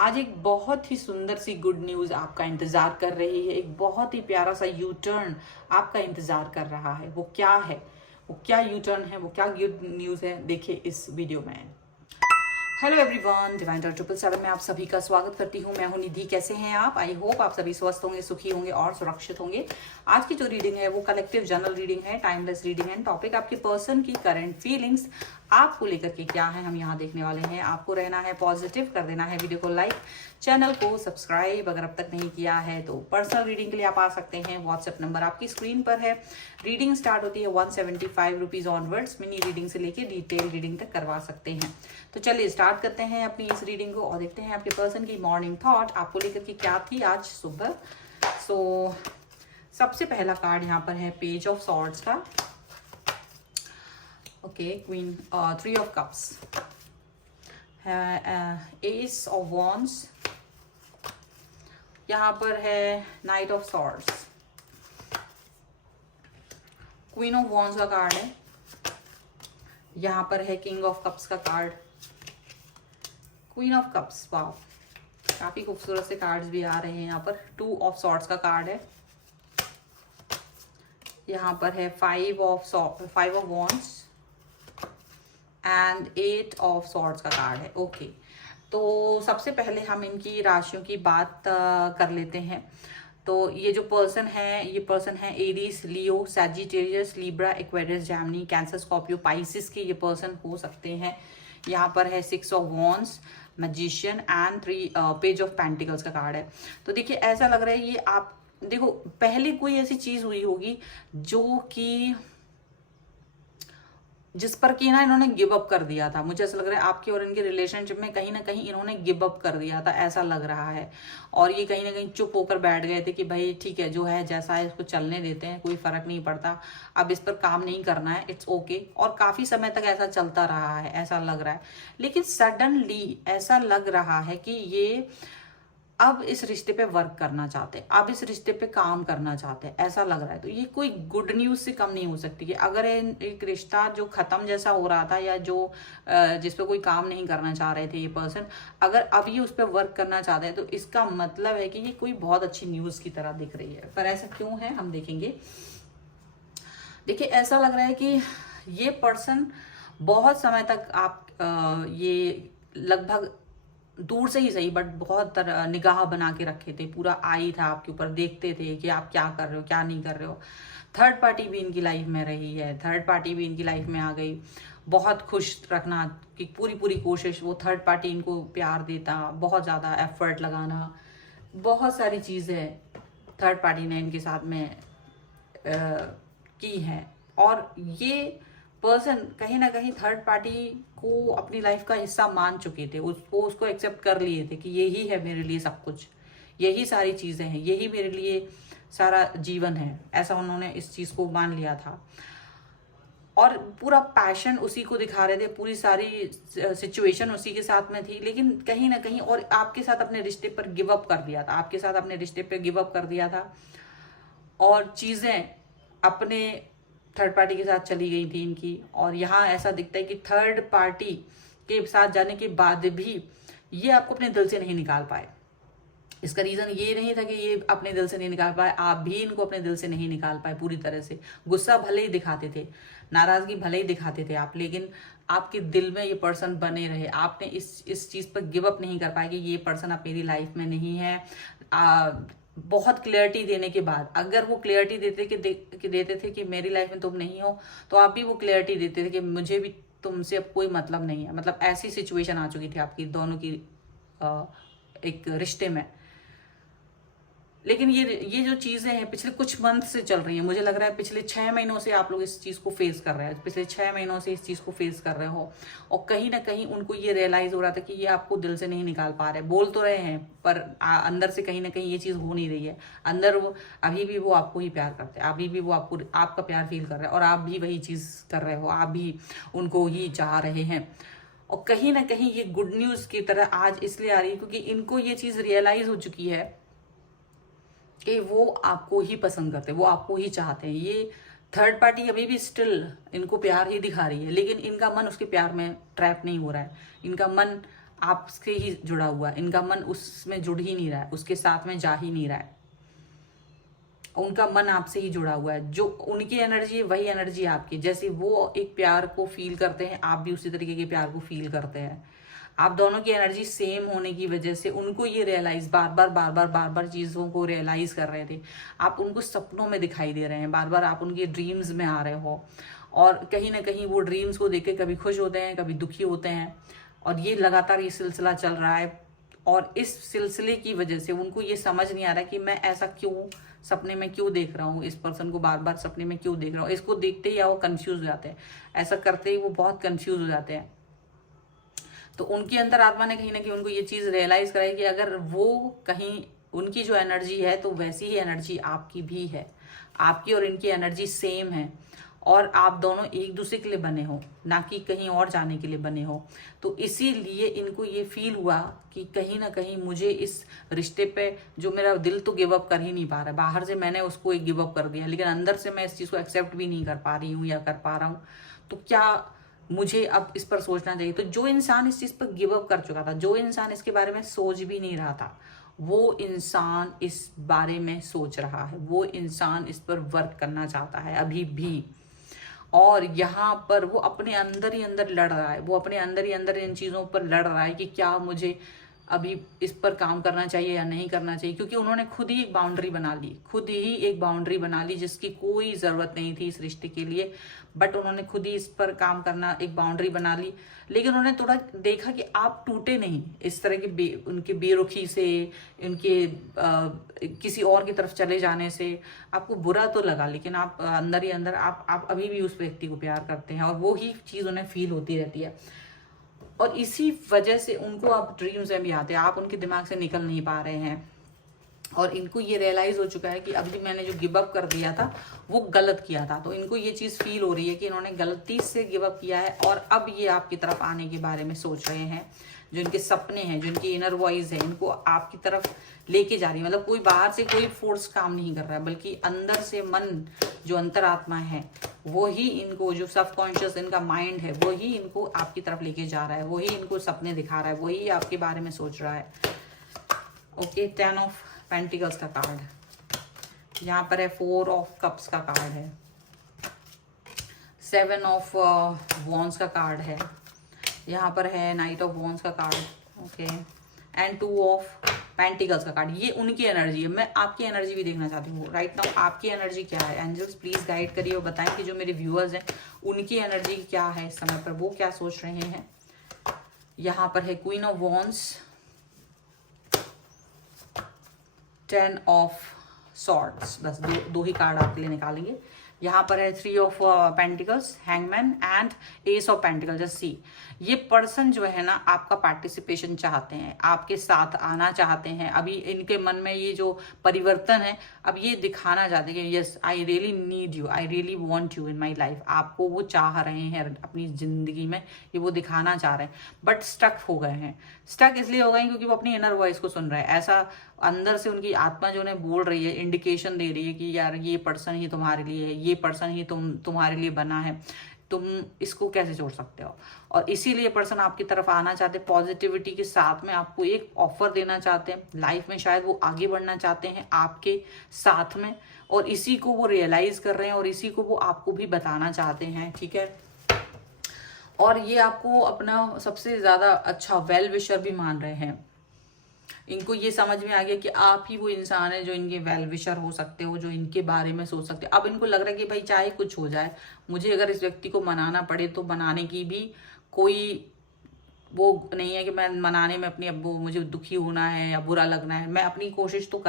आज एक बहुत ही सुंदर सी गुड न्यूज़ आपका इंतज़ार कर रही है। एक बहुत ही प्यारा सा यू टर्न आपका इंतज़ार कर रहा है। वो क्या है, वो क्या यू टर्न है, वो क्या गुड न्यूज़ है, देखिए इस वीडियो में। हेलो एवरीवन, डिवाइन 777 में आप सभी का स्वागत करती हूँ। मैं हूँ निधि। कैसे हैं आप? आई होप आप सभी स्वस्थ होंगे, सुखी होंगे और सुरक्षित होंगे। आज की जो रीडिंग है वो कलेक्टिव जनरल रीडिंग है, टाइमलेस रीडिंग है। टॉपिक आपके पर्सन की करंट फीलिंग्स आपको लेकर के क्या है, हम यहाँ देखने वाले हैं। आपको रहना है पॉजिटिव, कर देना है वीडियो को लाइक, चैनल को सब्सक्राइब अगर अब तक नहीं किया है तो। पर्सनल रीडिंग के लिए आप आ सकते हैं, व्हाट्सएप नंबर आपकी स्क्रीन पर है। रीडिंग स्टार्ट होती है 175 रुपीज ऑनवर्ड्स। मिनी रीडिंग से लेके डिटेल रीडिंग तक करवा सकते हैं। तो चलिए स्टार्ट करते हैं अपनी इस रीडिंग को और देखते हैं आपके पर्सन की मॉर्निंग थॉट आपको लेकर के क्या थी आज सुबह। सबसे पहला कार्ड यहाँ पर है पेज ऑफ सॉर्ड्स का। Okay, queen, 3 of cups, S of wands, यहाँ पर है night of swords, queen of wands का कार्ड है, यहाँ पर है किंग ऑफ कप्स का card, queen of cups. Wow, काफी खूबसूरत से कार्ड्स भी आ रहे हैं यहाँ पर। 2 ऑफ सॉर्ड्स का कार्ड है, यहाँ पर है 5 of wands and 8 of swords का कार्ड है। ओके, तो सबसे पहले हम इनकी राशियों की बात कर लेते हैं। तो ये जो पर्सन है, ये पर्सन है Aries, Leo, Sagittarius, Libra, Aquarius, Gemini, Cancer, Scorpio, Pisces के ये पर्सन हो सकते हैं। यहाँ पर है 6 of wands, magician and 3 page of pentacles का कार्ड है। तो देखिए ऐसा लग रहा है ये आप देखो पहले कोई ऐसी चीज हुई होगी जो कि जिस पर कि ना इन्होंने गिव अप कर दिया था। मुझे ऐसा लग रहा है आपके और इनके रिलेशनशिप में कहीं ना कहीं इन्होंने गिव अप कर दिया था, ऐसा लग रहा है। और ये कहीं ना कहीं चुप होकर बैठ गए थे कि भाई ठीक है, जो है जैसा है इसको चलने देते हैं, कोई फर्क नहीं पड़ता, अब इस पर काम नहीं करना है, इट्स ओके। और काफी समय तक ऐसा चलता रहा है, ऐसा लग रहा है। लेकिन सडनली ऐसा लग रहा है कि ये अब इस रिश्ते पे वर्क करना चाहते हैं, अब इस रिश्ते पे काम करना चाहते हैं, ऐसा लग रहा है। तो ये कोई गुड न्यूज से कम नहीं हो सकती है। अगर एक रिश्ता जो खत्म जैसा हो रहा था या जो जिस पे कोई काम नहीं करना चाह रहे थे ये पर्सन, अगर अब ये उस पर वर्क करना चाहते हैं तो इसका मतलब है कि ये कोई बहुत अच्छी न्यूज की तरह दिख रही है। पर ऐसा क्यों है हम देखेंगे। देखिए ऐसा लग रहा है कि ये पर्सन बहुत समय तक ये लगभग दूर से ही सही बट बहुत निगाह बना के रखे थे, पूरा आई था आपके ऊपर, देखते थे कि आप क्या कर रहे हो, क्या नहीं कर रहे हो। थर्ड पार्टी भी इनकी लाइफ में रही है, थर्ड पार्टी भी इनकी लाइफ में आ गई। बहुत खुश रखना कि पूरी पूरी कोशिश, वो थर्ड पार्टी इनको प्यार देता, बहुत ज़्यादा एफर्ट लगाना, बहुत सारी चीज़ें थर्ड पार्टी ने इनके साथ में की हैं। और ये पर्सन कहीं ना कहीं थर्ड पार्टी को अपनी लाइफ का हिस्सा मान चुके थे, उसको एक्सेप्ट कर लिए थे कि यही है मेरे लिए सब कुछ, यही सारी चीजें हैं, यही मेरे लिए सारा जीवन है, ऐसा उन्होंने इस चीज को मान लिया था। और पूरा पैशन उसी को दिखा रहे थे, पूरी सारी सिचुएशन उसी के साथ में थी। लेकिन कहीं ना कहीं और आपके साथ अपने रिश्ते पर गिव अप कर दिया था, आपके साथ अपने रिश्ते पर गिव अप कर दिया था और चीजें अपने थर्ड पार्टी के साथ चली गई थी इनकी। और यहाँ ऐसा दिखता है कि थर्ड पार्टी के साथ जाने के बाद भी ये आपको अपने दिल से नहीं निकाल पाए। इसका रीजन ये नहीं था कि ये अपने दिल से नहीं निकाल पाए, आप भी इनको अपने दिल से नहीं निकाल पाए पूरी तरह से। गुस्सा भले ही दिखाते थे, नाराजगी भले ही दिखाते थे आप, लेकिन आपके दिल में ये पर्सन बने रहे। आपने इस चीज पर गिव अप नहीं कर पाए कि ये पर्सन अब मेरी लाइफ में नहीं है। बहुत क्लियरिटी देने के बाद, अगर वो क्लियरिटी देते थे कि मेरी लाइफ में तुम नहीं हो, तो आप भी वो क्लियरिटी देते थे कि मुझे भी तुमसे अब कोई मतलब नहीं है। मतलब ऐसी सिचुएशन आ चुकी थी आपकी दोनों की एक रिश्ते में। लेकिन ये जो चीजें हैं पिछले कुछ मंथ से चल रही हैं, मुझे लग रहा है पिछले 6 महीनों से आप लोग इस चीज को फेस कर रहे हैं, पिछले 6 महीनों से इस चीज को फेस कर रहे हो। और कहीं ना कहीं उनको ये रियलाइज हो रहा था कि ये आपको दिल से नहीं निकाल पा रहे। बोल तो रहे हैं पर अंदर से कहीं ना कहीं ये चीज हो नहीं रही है। अंदर वो अभी भी वो आपको ही प्यार करते हैं, अभी भी वो आपका प्यार फील कर रहे हैं और आप भी वही चीज कर रहे हो, आप भी उनको ही चाह रहे हैं। और कहीं ना कहीं ये गुड न्यूज की तरह आज इसलिए आ रही है क्योंकि इनको ये चीज रियलाइज हो चुकी है कि वो आपको ही पसंद करते हैं, वो आपको ही चाहते हैं। ये थर्ड पार्टी अभी भी स्टिल इनको प्यार ही दिखा रही है, लेकिन इनका मन उसके प्यार में ट्रैप नहीं हो रहा है। इनका मन आपसे ही जुड़ा हुआ है, इनका मन उसमें जुड़ ही नहीं रहा है, उसके साथ में जा ही नहीं रहा है। उनका मन आपसे ही जुड़ा हुआ है, जो उनकी एनर्जी है वही एनर्जी आपकी। जैसे वो एक प्यार को फील करते हैं, आप भी उसी तरीके के प्यार को फील करते हैं। आप दोनों की एनर्जी सेम होने की वजह से उनको ये रियलाइज बार बार चीजों को रियलाइज कर रहे थे। आप उनको सपनों में दिखाई दे रहे हैं, बार बार आप उनके ड्रीम्स में आ रहे हो, और कहीं ना कहीं वो ड्रीम्स को देख के कभी खुश होते हैं, कभी दुखी होते हैं, और ये लगातार ये सिलसिला चल रहा है। और इस सिलसिले की वजह से उनको ये समझ नहीं आ रहा है कि मैं ऐसा क्यों सपने में क्यों देख रहा हूँ, इस पर्सन को बार बार सपने में क्यों देख रहा हूँ। इसको देखते ही वो कंफ्यूज हो जाते हैं, ऐसा करते ही वो बहुत कंफ्यूज हो जाते हैं। तो उनके अंदर आत्मा ने कहीं ना कहीं उनको ये चीज रियलाइज कराई कि अगर वो कहीं, उनकी जो एनर्जी है तो वैसी ही एनर्जी आपकी भी है, आपकी और इनकी एनर्जी सेम है, और आप दोनों एक दूसरे के लिए बने हो, ना कि कहीं और जाने के लिए बने हो। तो इसीलिए इनको ये फील हुआ कि कहीं ना कहीं मुझे इस रिश्ते पे, जो मेरा दिल तो गिव अप कर ही नहीं पा रहा है, बाहर से मैंने उसको एक गिव अप कर दिया, लेकिन अंदर से मैं इस चीज को एक्सेप्ट भी नहीं कर पा रही हूँ या कर पा रहा हूँ, तो क्या मुझे अब इस पर सोचना चाहिए। तो जो इंसान इस चीज पर गिव अप कर चुका था, जो इंसान इसके बारे में सोच भी नहीं रहा था, वो इंसान इस बारे में सोच रहा है, वो इंसान इस पर वर्क करना चाहता है अभी भी। और यहाँ पर वो अपने अंदर ही अंदर लड़ रहा है, वो अपने अंदर ही अंदर इन चीज़ों पर लड़ रहा है कि क्या मुझे अभी इस पर काम करना चाहिए या नहीं करना चाहिए। क्योंकि उन्होंने खुद ही एक बाउंड्री बना ली, खुद ही एक बाउंड्री बना ली जिसकी कोई ज़रूरत नहीं थी इस रिश्ते के लिए, बट उन्होंने खुद ही इस पर काम करना, एक बाउंड्री बना ली। लेकिन उन्होंने थोड़ा देखा कि आप टूटे नहीं इस तरह के उनके बेरुखी से, उनके किसी और की तरफ चले जाने से। आपको बुरा तो लगा, लेकिन आप अंदर ही अंदर आप अभी भी उस व्यक्ति को प्यार करते हैं, और वो ही चीज़ उन्हें फील होती रहती है। और इसी वजह से उनको अब ड्रीम्स में भी आते हैं, आप उनके दिमाग से निकल नहीं पा रहे हैं। और इनको ये रियलाइज हो चुका है कि अभी मैंने जो गिव अप कर दिया था वो गलत किया था। तो इनको ये चीज़ फील हो रही है कि इन्होंने गलती से गिव अप किया है, और अब ये आपकी तरफ आने के बारे में सोच रहे हैं। जो इनके सपने हैं, जो इनकी इनर वॉइस है, इनको आपकी तरफ लेके जा रही है। मतलब कोई बाहर से कोई फोर्स काम नहीं कर रहा है, बल्कि अंदर से मन, जो अंतरात्मा है, वो ही इनको, जो सबकॉन्शियस इनका माइंड है, वो ही इनको आपकी तरफ लेके जा रहा है, वही इनको सपने दिखा रहा है, वही आपके बारे में सोच रहा है। ओके, 10 ऑफ पेंटिकल्स का कार्ड यहाँ पर है, 4 ऑफ कप्स का कार्ड है, 7 ऑफ वॉन्ड्स का कार्ड है, यहाँ पर है नाइट ऑफ वॉन्ड्स का card, okay, and 2 of pentacles का कार्ड। ये उनकी एनर्जी है। मैं आपकी एनर्जी भी देखना चाहती हूँ राइट नाउ, आपकी एनर्जी क्या है। एंजल्स प्लीज गाइड करिए और बताएं कि जो मेरे व्यूअर्स हैं उनकी एनर्जी क्या है इस समय पर, वो क्या सोच रहे हैं। यहाँ पर है queen of wands, 10 of swords, बस दो ही कार्ड आपके लिए निकालेंगे। यहाँ पर है 3 of pentacles, hangman and S of pentacle. Just see, ये पर्सन जो है ना आपका पार्टिसिपेशन चाहते हैं, आपके साथ आना चाहते हैं। अभी इनके मन में ये जो परिवर्तन है, अब ये दिखाना चाहते हैं कि yes I really need you, I really want you in my life. आपको वो चाह रहे हैं अपनी जिंदगी में, ये वो दिखाना चाह रहे हैं, बट स्टक हो गए हैं। स्टक इसलिए हो गए क्योंकि वो अपनी इनर वॉइस को सुन रहे हैं। ऐसा अंदर से उनकी आत्मा जो उन्हें बोल रही है, इंडिकेशन दे रही है कि यार ये पर्सन ही तुम्हारे लिए है, ये पर्सन ही तुम्हारे लिए बना है, तुम इसको कैसे छोड़ सकते हो। और इसीलिए पर्सन आपकी तरफ आना चाहते हैं, पॉजिटिविटी के साथ में आपको एक ऑफर देना चाहते हैं लाइफ में। शायद वो आगे बढ़ना चाहते हैं आपके साथ में, और इसी को वो रियलाइज कर रहे हैं, और इसी को वो आपको भी बताना चाहते हैं, ठीक है। और ये आपको अपना सबसे ज्यादा अच्छा वेल विशर भी मान रहे हैं। इनको ये समझ में आ गया कि आप ही वो इंसान है जो इनके वेल विशर हो सकते हो, जो इनके बारे में सोच सकते हो। अब इनको लग रहा है कि भाई चाहे कुछ हो जाए, मुझे अगर इस व्यक्ति को मनाना पड़े तो मनाने की भी कोई वो नहीं है कि मैं मनाने में अपनी, अब मुझे दुखी होना है या बुरा लगना है, मैं अपनी कोशिश तो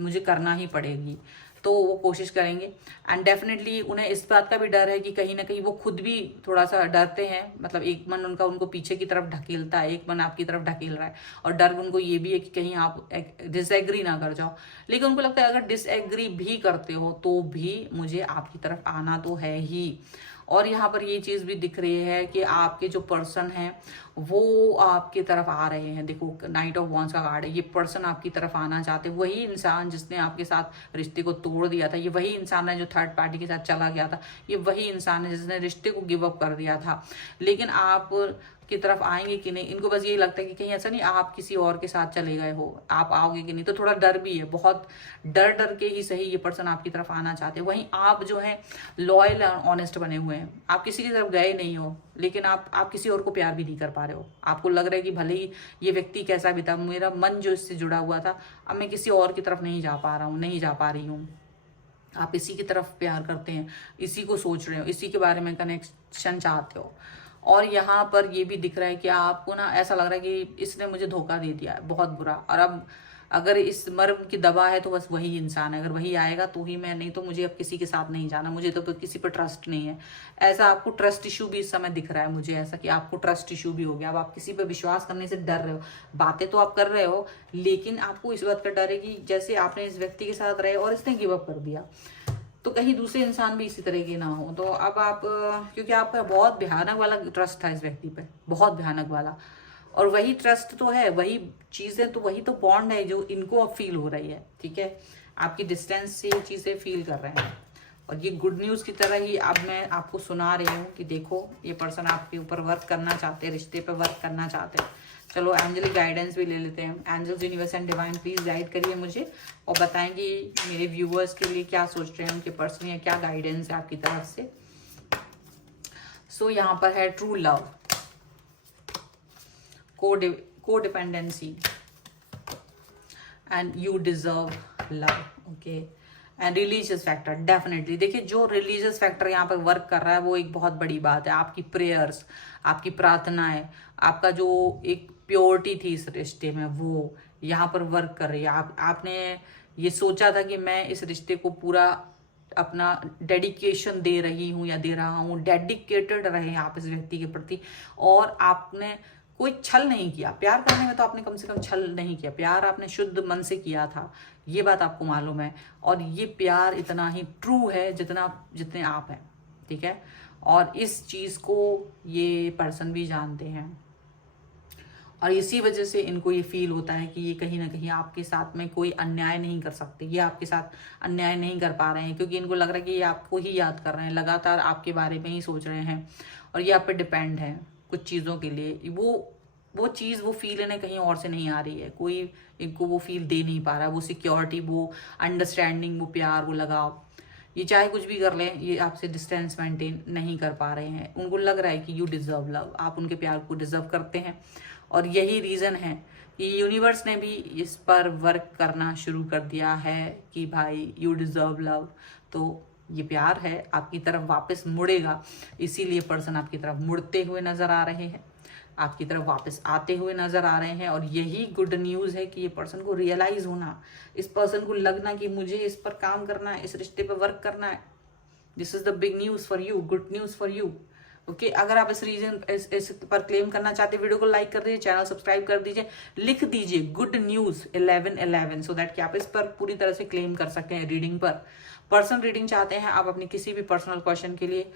मुझे करना ही पड़ेगी। तो वो कोशिश करेंगे। एंड डेफिनेटली उन्हें इस बात का भी डर है कि कहीं ना कहीं वो खुद भी थोड़ा सा डरते हैं। मतलब एक मन उनको पीछे की तरफ ढकेलता है, एक मन आपकी तरफ ढकेल रहा है, और डर उनको ये भी है कि कहीं आप डिसएग्री ना कर जाओ। लेकिन उनको लगता है अगर डिसएग्री भी करते हो तो भी मुझे आपकी तरफ आना तो है ही। और यहाँ पर ये चीज भी दिख रही है कि आपके जो पर्सन है वो आपकी तरफ आ रहे हैं। देखो नाइट ऑफ वॉन्ड्स का कार्ड है, ये पर्सन आपकी तरफ आना चाहते हैं। वही इंसान जिसने आपके साथ रिश्ते को तोड़ दिया था, ये वही इंसान है जो थर्ड पार्टी के साथ चला गया था, ये वही इंसान है जिसने रिश्ते को गिव अप कर दिया था। लेकिन आप की तरफ आएंगे कि नहीं। इनको बस यही लगता है कि कहीं ऐसा नहीं आप किसी और के साथ चले गए हो, आप आओगे कि नहीं। तो थोड़ा डर भी है, बहुत डर डर के ही सही ये पर्सन आपकी तरफ आना चाहते हैं। वहीं आप जो है लॉयल और ऑनेस्ट बने हुए हैं, आप किसी की तरफ गए नहीं हो, लेकिन आप किसी और को प्यार भी नहीं कर पा रहे हो। आपको लग रहा है कि भले ही ये व्यक्ति कैसा भी था, मेरा मन जो इससे जुड़ा हुआ था, अब मैं किसी और की तरफ नहीं जा पा रहा हूँ, नहीं जा पा रही हूँ। आप इसी की तरफ प्यार करते हैं, इसी को सोच रहे हो, इसी के बारे में कनेक्शन चाहते हो। और यहाँ पर ये भी दिख रहा है कि आपको ना ऐसा लग रहा है कि इसने मुझे धोखा दे दिया है बहुत बुरा, और अब अगर इस मर्म की दवा है तो बस वही इंसान है, अगर वही आएगा तो ही मैं, नहीं तो मुझे अब किसी के साथ नहीं जाना, मुझे तो किसी पर ट्रस्ट नहीं है। ऐसा आपको ट्रस्ट इशू भी इस समय दिख रहा है मुझे, ऐसा कि आपको ट्रस्ट इशू भी हो गया। अब आप किसी पर विश्वास करने से डर रहे हो। बातें तो आप कर रहे हो, लेकिन आपको इस बात का डर है कि जैसे आपने इस व्यक्ति के साथ रहे और इसने गिव अप कर दिया, तो कहीं दूसरे इंसान भी इसी तरह के ना हो। तो अब आप, क्योंकि आपका बहुत भयानक वाला ट्रस्ट था इस व्यक्ति पे, बहुत भयानक वाला, और वही ट्रस्ट तो है, वही चीज़ें तो, वही तो बॉन्ड है जो इनको अब फील हो रही है। ठीक है, आपकी डिस्टेंस से ये चीज़ें फील कर रहे हैं, और ये गुड न्यूज़ की तरह ही अब मैं आपको सुना रही हूँ कि देखो ये पर्सन आपके ऊपर वर्क करना चाहते हैं, रिश्ते पे वर्क करना चाहते हैं। चलो एंजलिक गाइडेंस भी ले लेते हैं। Angels, universe and divine please guide करिए मुझे और बताएंगे मेरे व्यूअर्स के लिए क्या सोच रहे हैं उनके पर्सन, या क्या गाइडेंस है आपकी तरफ से। सो यहाँ पर है ट्रू लव, को dependency, and you deserve love. Okay, and religious factor, definitely देखिए जो रिलीजियस फैक्टर यहाँ पर वर्क कर रहा है वो एक बहुत बड़ी बात है। आपकी प्रेयर्स, आपकी प्रार्थनाएं, आपका जो एक प्योरिटी थी इस रिश्ते में, वो यहाँ पर वर्क कर रही है। आपने ये सोचा था कि मैं इस रिश्ते को पूरा अपना डेडिकेशन दे रही हूँ या दे रहा हूँ, डेडिकेटेड रहे आप इस व्यक्ति के प्रति, और आपने कोई छल नहीं किया। प्यार करने में तो आपने कम से कम छल नहीं किया, प्यार आपने शुद्ध मन से किया था, ये बात आपको मालूम है। और ये प्यार इतना ही ट्रू है जितने आप हैं। ठीक है, और इस चीज़ को ये पर्सन भी जानते हैं, और इसी वजह से इनको ये फील होता है कि ये कहीं ना कहीं आपके साथ में कोई अन्याय नहीं कर सकते, ये आपके साथ अन्याय नहीं कर पा रहे हैं, क्योंकि इनको लग रहा है कि ये आपको ही याद कर रहे हैं, लगातार आपके बारे में ही सोच रहे हैं, और ये आप पे डिपेंड है कुछ चीज़ों के लिए। वो चीज़, वो फील इन्हें कहीं और से नहीं आ रही है, कोई इनको वो फील दे नहीं पा रहा है, वो सिक्योरिटी, वो अंडरस्टैंडिंग, वो प्यार, वो लगाव। ये चाहे कुछ भी कर लें, ये आपसे डिस्टेंस मेंटेन नहीं कर पा रहे हैं। उनको लग रहा है कि यू डिजर्व लव, आप उनके प्यार को डिजर्व करते हैं, और यही रीज़न है कि यूनिवर्स ने भी इस पर वर्क करना शुरू कर दिया है कि भाई यू डिजर्व लव। तो ये प्यार है आपकी तरफ वापस मुड़ेगा, इसीलिए पर्सन आपकी तरफ मुड़ते हुए नजर आ रहे हैं, आपकी तरफ वापस आते हुए नजर आ रहे हैं। और यही गुड न्यूज़ है कि ये पर्सन को रियलाइज होना, इस पर्सन को लगना कि मुझे इस पर काम करना है, इस रिश्ते पर वर्क करना है। This is the big news for you, good news for you. Okay, अगर आप इस पर क्लेम करना चाहते हैं, वीडियो को लाइक कर दीजिए, चैनल सब्सक्राइब कर दीजिए, लिख दीजिए गुड न्यूज़ 1111, सो दैट कि आप इस पर पूरी तरह से क्लेम कर सकते हैं रीडिंग पर। पर्सनल रीडिंग चाहते हैं आप अपनी किसी भी पर्सनल क्वेश्चन के लिए,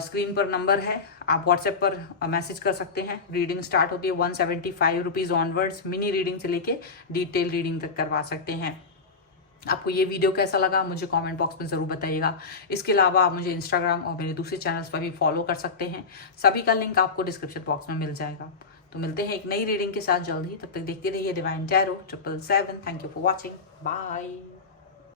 स्क्रीन पर नंबर है, आप व्हाट्सएप पर मैसेज कर सकते हैं। रीडिंग स्टार्ट होती है 175 रुपीज़ ऑनवर्ड्स, मिनी रीडिंग से लेके डिटेल रीडिंग तक करवा सकते हैं। आपको ये वीडियो कैसा लगा मुझे कमेंट बॉक्स में ज़रूर बताइएगा। इसके अलावा आप मुझे इंस्टाग्राम और मेरे दूसरे चैनल्स पर भी फॉलो कर सकते हैं, सभी का लिंक आपको डिस्क्रिप्शन बॉक्स में मिल जाएगा। तो मिलते हैं एक नई रीडिंग के साथ जल्द ही, तब तक देखते रहिए divine tarot 777। Thank you for watching, bye.